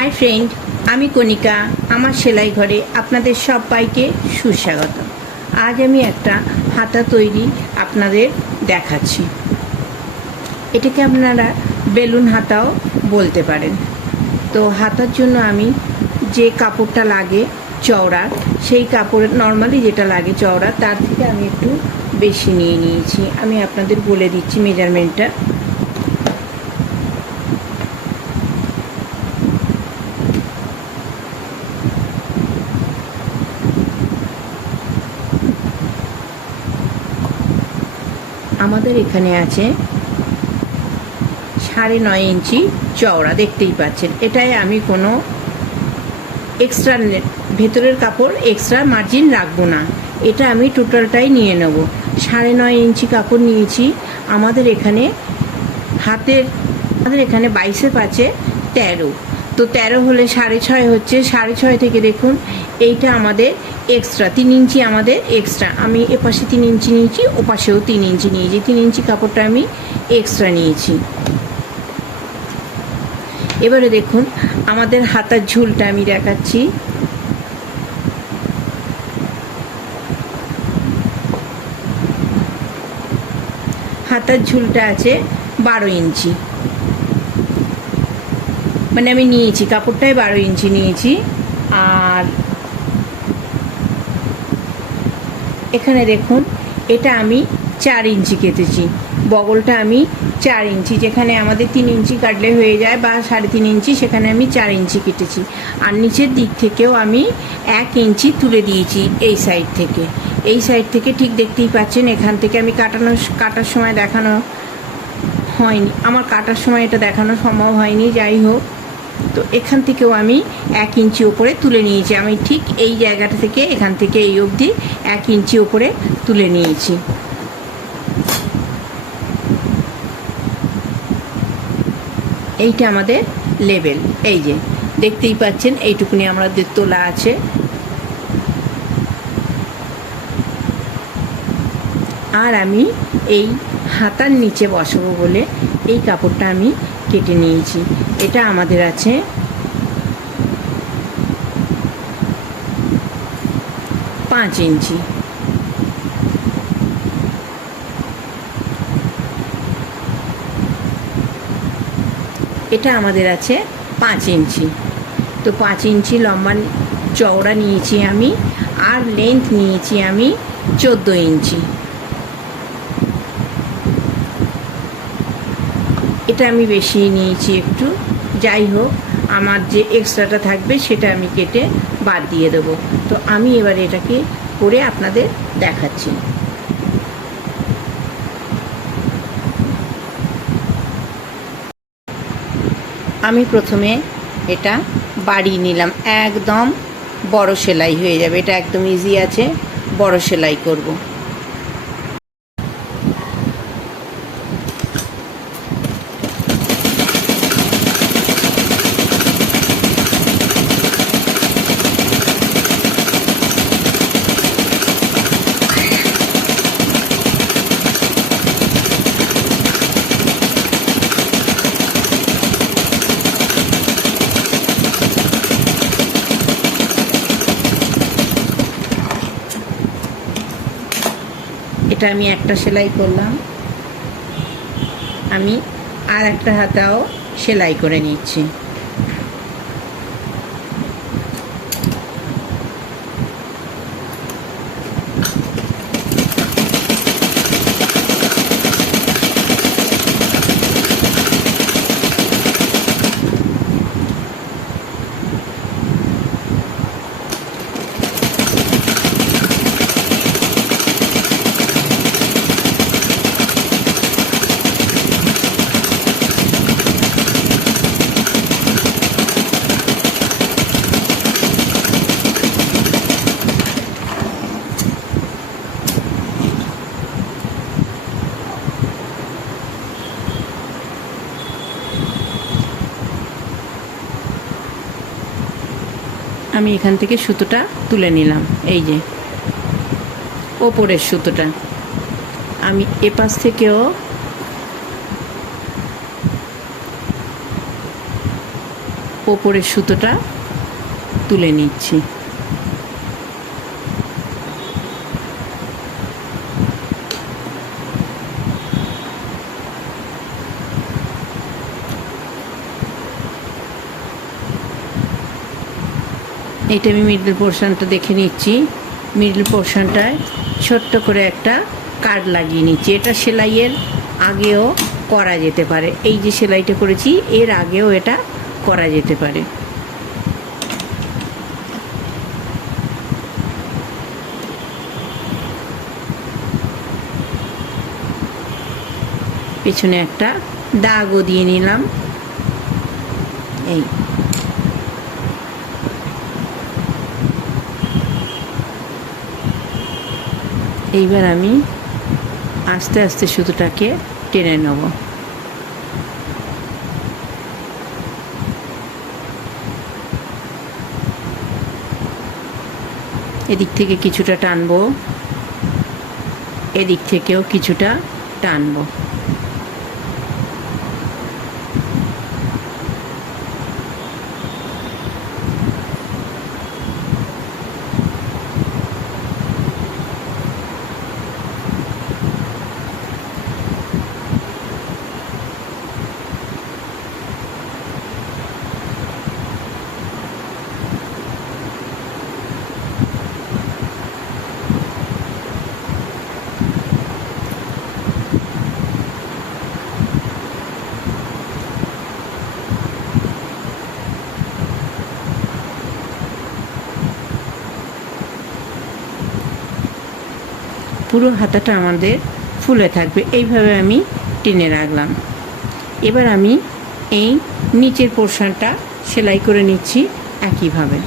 Hi friend, আমি কণিকা। আমার সেলাই ঘরে আপনাদের সবাইকে সুস্বাগত। আজ আমি একটা হাতা তৈরি আপনাদের দেখাচ্ছি। এটাকে আপনারা বেলুন হাতাও বলতে পারেন। তো হাতার জন্য আমি যে কাপড়টা লাগে চওড়া, সেই কাপড়ের নর্মালি যেটা লাগে চওড়া, তার থেকে আমি একটু বেশি নিয়ে নিয়েছি। আমি আপনাদের বলে দিচ্ছি মেজারমেন্টটা। আমাদের এখানে আছে 9.5 ইঞ্চি চওড়া, দেখতেই পাচ্ছেন। এটাই আমি কোনো এক্সট্রা ভেতরের কাপড় এক্সট্রা মার্জিন রাখবো না, এটা আমি টোটালটাই নিয়ে নেব। 9.5 ইঞ্চি কাপড় নিয়েছি। আমাদের এখানে আমাদের এখানে 22 আছে 13, তো 13 হলে 6.5 হচ্ছে। 6.5 থেকে দেখুন এইটা আমাদের এক্সট্রা 3 ইঞ্চি আমাদের এক্সট্রা। আমি এপাশে 3 ইঞ্চি নিয়েছি, ওপাশেও 3 ইঞ্চি নিয়েছি। 3 ইঞ্চি কাপড়টা আমি এক্সট্রা নিয়েছি। এবারে দেখুন আমাদের হাতার ঝুলটা আমি দেখাচ্ছি। হাতার ঝুলটা আছে 12 ইঞ্চি, মানে আমি নিয়েছি কাপড়টায় 12 ইঞ্চি নিয়েছি। আর এখানে দেখুন এটা আমি 4 ইঞ্চি কেটেছি। বগলটা আমি 4 ইঞ্চি, যেখানে আমাদের 3 ইঞ্চি কাটলে হয়ে যায় বা 3.5 ইঞ্চি, সেখানে আমি 4 ইঞ্চি কেটেছি। আর নিচের দিক থেকেও আমি 1 ইঞ্চি তুলে দিয়েছি এই সাইড থেকে। এই সাইড থেকে ঠিক দেখতেই পাচ্ছেন। এখান থেকে আমি কাটার সময় দেখানো হয়নি, আমার কাটার সময় এটা দেখানো সম্ভব হয়নি, যাই হোক। তো এখান থেকেও আমি 1 ইঞ্চি ওপরে তুলে নিয়েছি। আমি ঠিক এই জায়গাটা থেকে এখান থেকে এই অবধি 1 ইঞ্চি ওপরে তুলে নিয়েছি। এইটা আমাদের লেভেল, এই যে দেখতেই পাচ্ছেন এইটুকুনি আমাদের তোলা আছে। আর আমি এই হাতার নিচে বসাবো বলে এই কাপড়টা আমি কেটে নিয়েছি। এটা আমাদের আছে 5 ইঞ্চি। এটা আমাদের আছে 5 ইঞ্চি। তো 5 ইঞ্চি লম্বা চওড়া নিয়েছি আমি, আর লেন্থ নিয়েছি আমি 14 ইঞ্চি। এটা আমি বেশি নিয়েছি একটু, যাই হোক আমার যে এক্সট্রাটা থাকবে সেটা আমি কেটে বাদ দিয়ে দেবো। তো আমি এবার এটাকে করে আপনাদের দেখাচ্ছি। আমি প্রথমে এটা বাড়িয়ে নিলাম, একদম বড় সেলাই হয়ে যাবে। এটা একদম ইজি আছে, বড় সেলাই করব। এটা আমি একটা সেলাই করলাম, আমি আর একটা হাতাও সেলাই করে নিচ্ছি। আমি এখান থেকে সুতোটা তুলে নিলাম, এই যে ওপরের সুতোটা। আমি এপাশ থেকেও ওপরের সুতোটা তুলে নিচ্ছি। এইটা আমি মিডল পোর্শনটা দেখে নিচ্ছি। মিডল পোর্শনটায় ছোট্ট করে একটা কাট লাগিয়ে নিচ্ছি। এটা সেলাইয়ের আগেও করা যেতে পারে, এই যে সেলাইটা করেছি এর আগেও এটা করা যেতে পারে। পেছনে একটা দাগও দিয়ে নিলাম। এইবার আমি আস্তে আস্তে সুতোটাকে টেনে নেব। এদিক থেকে কিছুটা টানবো, এদিক থেকেও কিছুটা টানবো। পুরো হাতাটা আমাদের ফুলে থাকবে, এইভাবে আমি টেনে রাখলাম। এবার আমি এই নিচের পোর্শনটা সেলাই করে নিচ্ছি একইভাবে।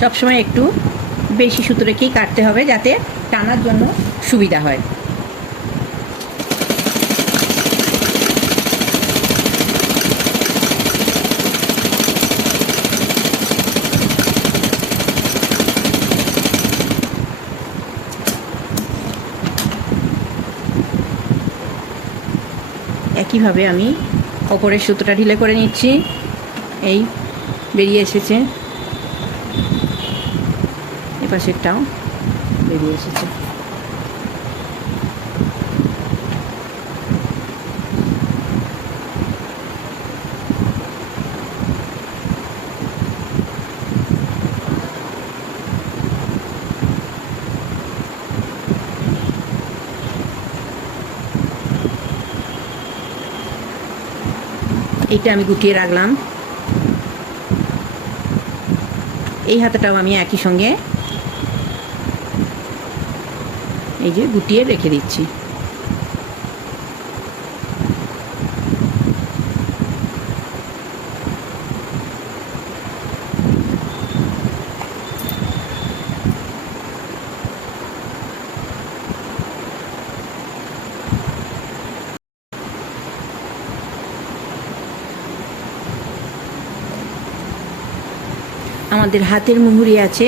সবসময় একটু বেশি সুতো রেখেই কাটতে হবে যাতে টানার জন্য সুবিধা হয়। একইভাবে আমি ওপরের সুতোটা ঢিলে করে নিচ্ছি। এই বেরিয়ে এসেছে, এপাশেরটাও বেরিয়ে এসেছে। এইটা আমি গুটিয়ে রাখলাম। এই হাতাটাও আমি একই সঙ্গে এই যে গুটিয়ে রেখে দিচ্ছি। আমাদের হাতের মুহুরি আছে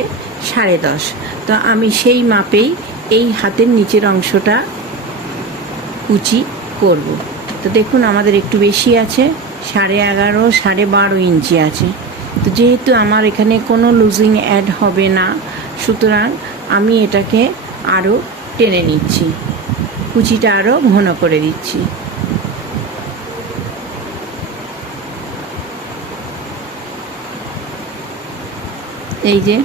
10.5, তো আমি সেই মাপেই এই হাতের নিচের অংশটা কুচি করব। তো দেখুন আমাদের একটু বেশি আছে, 11.5 12.5 ইঞ্চি আছে। তো যেহেতু আমার এখানে কোনো লুজিং অ্যাড হবে না, সুতরাং আমি এটাকে আরও টেনে নিচ্ছি, কুচিটা আরও ঘন করে দিচ্ছি। এই যে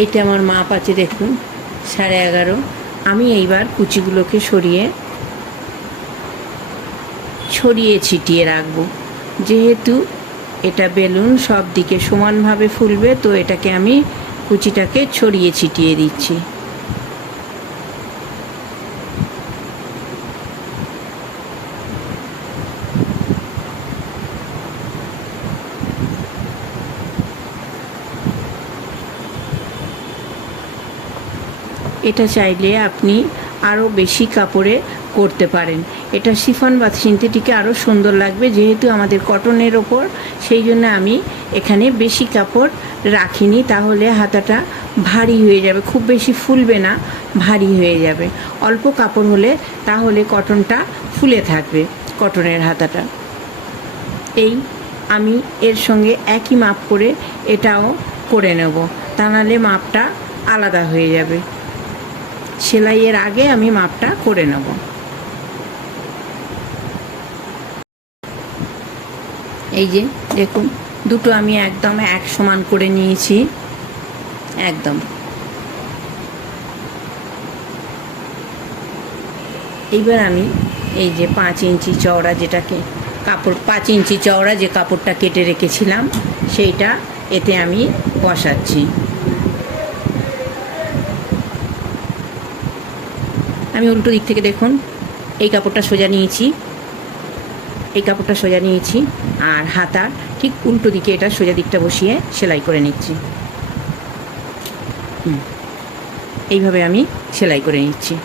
এইটা আমার মাপ আছে দেখুন 11.5। আমি এইবার কুচিগুলোকে ছড়িয়ে ছিটিয়ে রাখবো। যেহেতু এটা বেলুন সব দিকে সমানভাবে ফুলবে, তো এটাকে আমি কুচিটাকে ছড়িয়ে ছিটিয়ে দিচ্ছি। এটা চাইলে আপনি আরও বেশি কাপড়ে করতে পারেন। এটা শিফন বা সিনথেটিকে আরও সুন্দর লাগবে, যেহেতু আমাদের কটনের ওপর, সেই জন্য আমি এখানে বেশি কাপড় রাখিনি, তাহলে হাতাটা ভারী হয়ে যাবে, খুব বেশি ফুলবে না, ভারী হয়ে যাবে। অল্প কাপড় হলে তাহলে কটনটা ফুলে থাকবে, কটনের হাতাটা। এই আমি এর সঙ্গে একই মাপ করে এটাও করে নেব, তা নাহলে মাপটা আলাদা হয়ে যাবে। সেলাইয়ের আগে আমি মাপটা করে নেব। এই যে দেখুন, দুটো আমি একদম এক সমান করে নিয়েছি, একদম। এইবার আমি এই যে 5 ইঞ্চি চওড়া, যেটাকে কাপড় 5 ইঞ্চি চওড়া যে কাপড়টা কেটে রেখেছিলাম, সেইটা এতে আমি বসাচ্ছি। আমি উল্টো দিক থেকে দেখুন, এই কাপড়টা সোজা নিয়েছি, এই কাপড়টা সোজা নিয়েছি, আর হাতা ঠিক উল্টো দিকে এটা সোজা দিকটা বসিয়ে সেলাই করে নিচ্ছি। এইভাবে আমি সেলাই করে নিচ্ছি।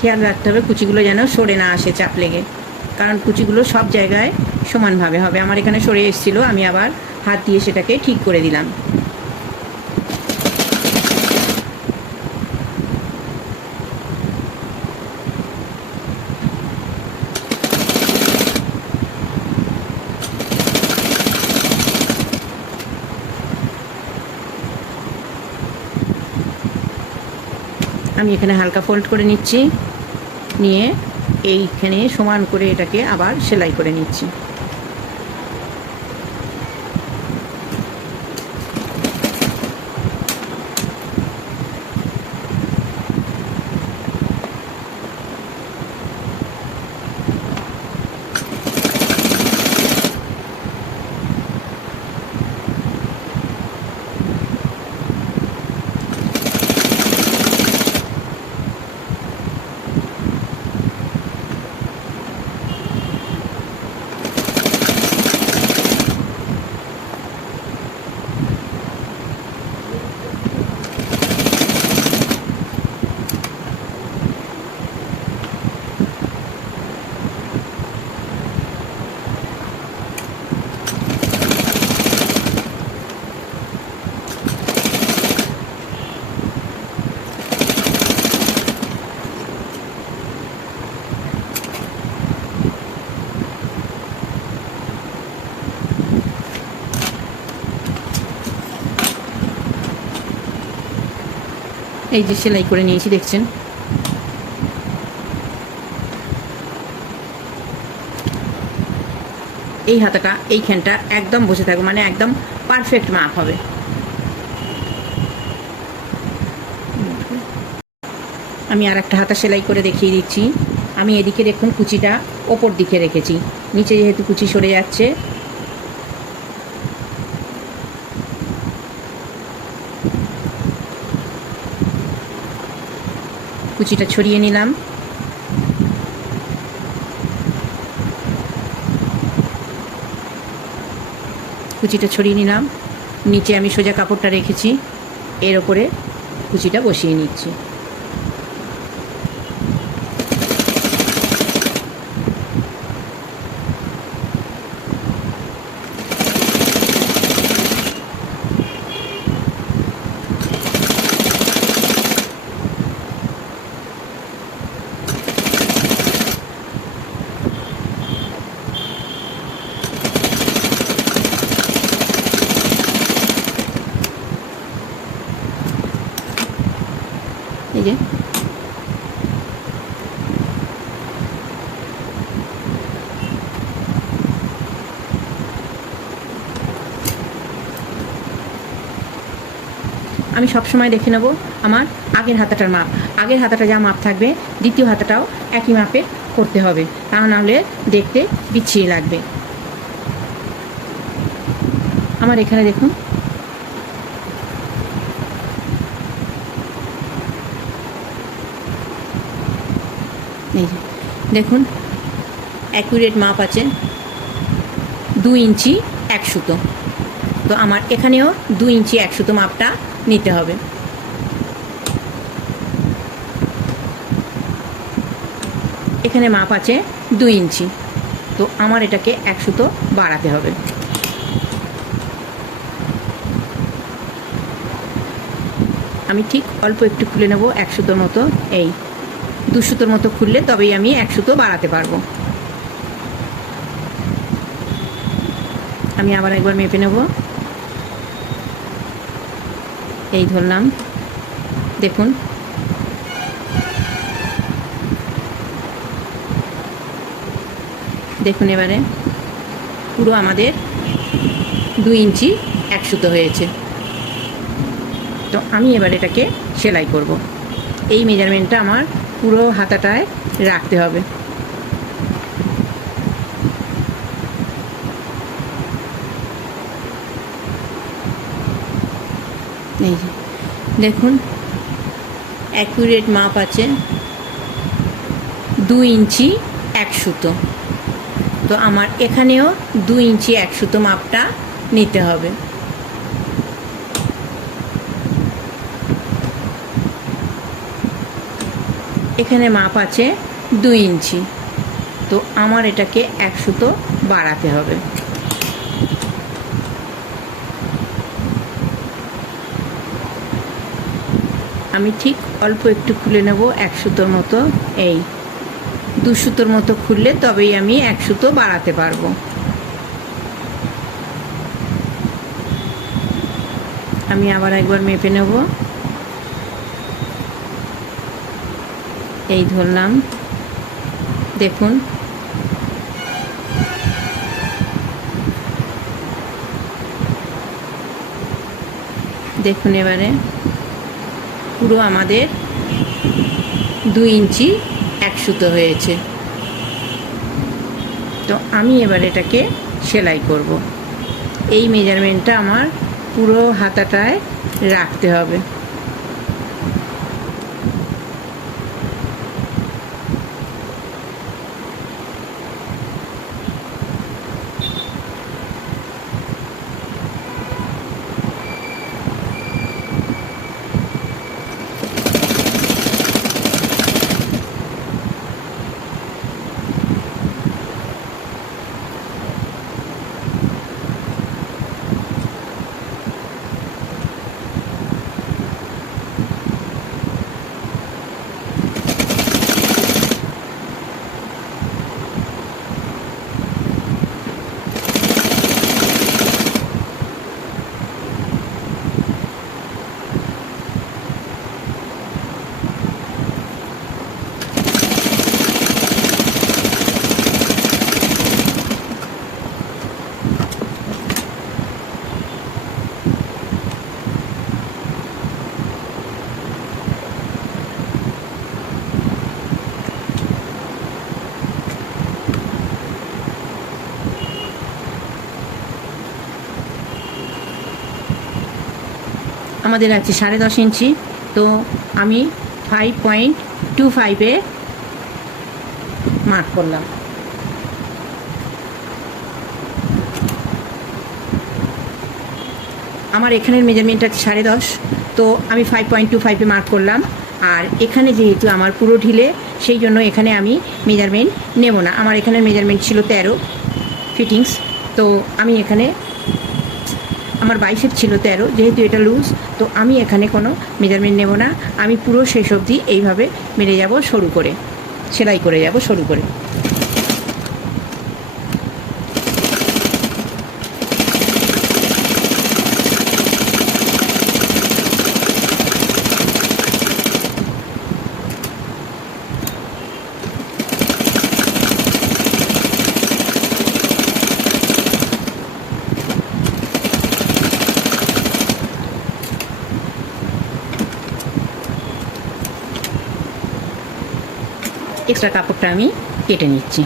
খেয়াল রাখতে হবে কুচিগুলো যেন সরে না আসে চাপ লেগে, কারণ কুচিগুলো সব জায়গায় সমানভাবে হবে। আমার এখানে সরে এসেছিলো, আমি আবার হাত দিয়ে সেটাকে ঠিক করে দিলাম। আমি এখানে হালকা ফোল্ড করে নিচ্ছি, নিয়ে এইখানে সমান করে এটাকে আবার সেলাই করে নিচ্ছি। এই যে সেলাই করে নিয়েছি, দেখছেন। এই হাতাটা এইখানটা একদম বসে থাকবে, মানে একদম পারফেক্ট মাপ হবে। আমি আর একটা হাতা সেলাই করে দেখিয়ে দিচ্ছি। আমি এদিকে দেখুন কুচিটা ওপর দিকে রেখেছি, নিচে যেহেতু কুচি সরে যাচ্ছে, কুচিটা ছড়িয়ে নিলাম। কুচিটা ছড়িয়ে নিলাম, নিচে আমি সোজা কাপড়টা রেখেছি, এর ওপরে কুচিটা বসিয়ে নিচ্ছি। এই যে আমি সবসময় দেখে নেব আমার আগের হাতাটার মাপ, আগের হাতাটা যা মাপ থাকবে দ্বিতীয় হাতাটাও একই মাপে করতে হবে, তা নাহলে দেখতে বিচ্ছিরি লাগবে। আমার এখানে দেখুন এই যে দেখুন অ্যাকুরেট মাপ আছে 2 ইঞ্চি 1 সুতো। তো আমার এখানেও 2 ইঞ্চি 1 সুতো মাপটা নিতে হবে। এখানে মাপ আছে 2 ইঞ্চি, তো আমার এটাকে 1 সুতো বাড়াতে হবে। আমি ঠিক অল্প একটু খুলে নেব 1 সুতোর মতো, এই 2 সুতোর মতো খুললে তবেই আমি 1 সুতো বাড়াতে পারবো। আমি আবার একবার মেপে নেব, এই ধরলাম, দেখুন দেখুন এবারে পুরো আমাদের 2 ইঞ্চি 1 সুতো হয়েছে। তো আমি এবার এটাকে সেলাই করব। এই মেজারমেন্টটা আমার পুরো হাতাটায় রাখতে হবে। এই যে দেখুন অ্যাকুরেট মাপ আছে 2 ইঞ্চি 1 সুতো। তো আমার এখানেও 2 ইঞ্চি 1 সুতো মাপটা নিতে হবে। এখানে মাপ আছে 2 ইঞ্চি, তো আমার এটাকে 1 সুতো বাড়াতে হবে। আমি ঠিক অল্প একটু খুলে নেব 1 সুতোর মতো, এই 2 সুতোর মতো খুললে তবেই আমি 1 সুতো বাড়াতে পারবো। আমি আবার একবার মেপে নেব, এই ধরলাম, দেখুন দেখুন এবারে পুরো আমাদের 2 ইঞ্চি 1 সুতো হয়েছে। তো আমি এবার এটাকে সেলাই করব। এই মেজারমেন্টটা আমার পুরো হাতাটায় রাখতে হবে। আমাদের আছে 10.5 ইঞ্চি, তো আমি 5.25-এ মার্ক করলাম। আমার এখানের মেজারমেন্ট আছে 10.5, তো আমি 5.25-এ মার্ক করলাম। আর এখানে যেহেতু আমার পুরো ঢিলে, সেই জন্য এখানে আমি মেজারমেন্ট নেব না। আমার এখানের মেজারমেন্ট ছিল 13 ফিটিংস, তো আমি এখানে আমার 22-এর ছিল 13, যেহেতু এটা লুজ, তো আমি এখানে কোনো মেজারমেন্ট নেব না। আমি পুরো শেষ অবধি এইভাবে মেরে যাব, সরু করে সেলাই করে যাব সরু করে। এক্সট্রা কাপড়টা আমি কেটে নিচ্ছি।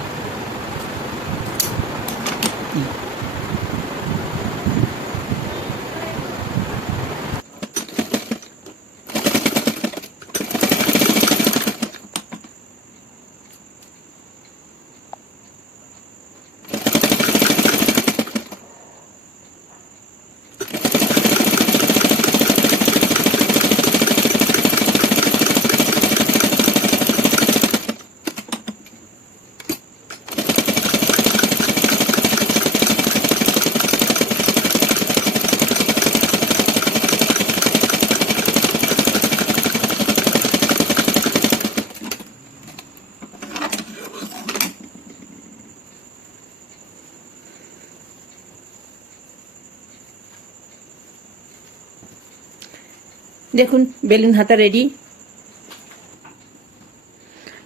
দেখুন বেলুন হাতা রেডি।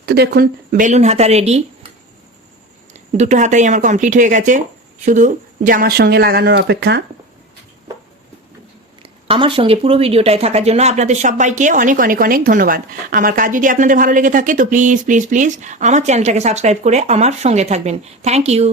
তো দেখুন বেলুন হাতা রেডি, দুটো হাতাই আমার কমপ্লিট হয়ে গেছে, শুধু জামার সঙ্গে লাগানোর অপেক্ষা। আমার সঙ্গে পুরো ভিডিওটায় থাকার জন্য আপনাদের সবাইকে অনেক অনেক অনেক ধন্যবাদ। আমার কাজ যদি আপনাদের ভালো লেগে থাকে তো প্লিজ প্লিজ প্লিজ আমার চ্যানেলটাকে সাবস্ক্রাইব করে আমার সঙ্গে থাকবেন। Thank you.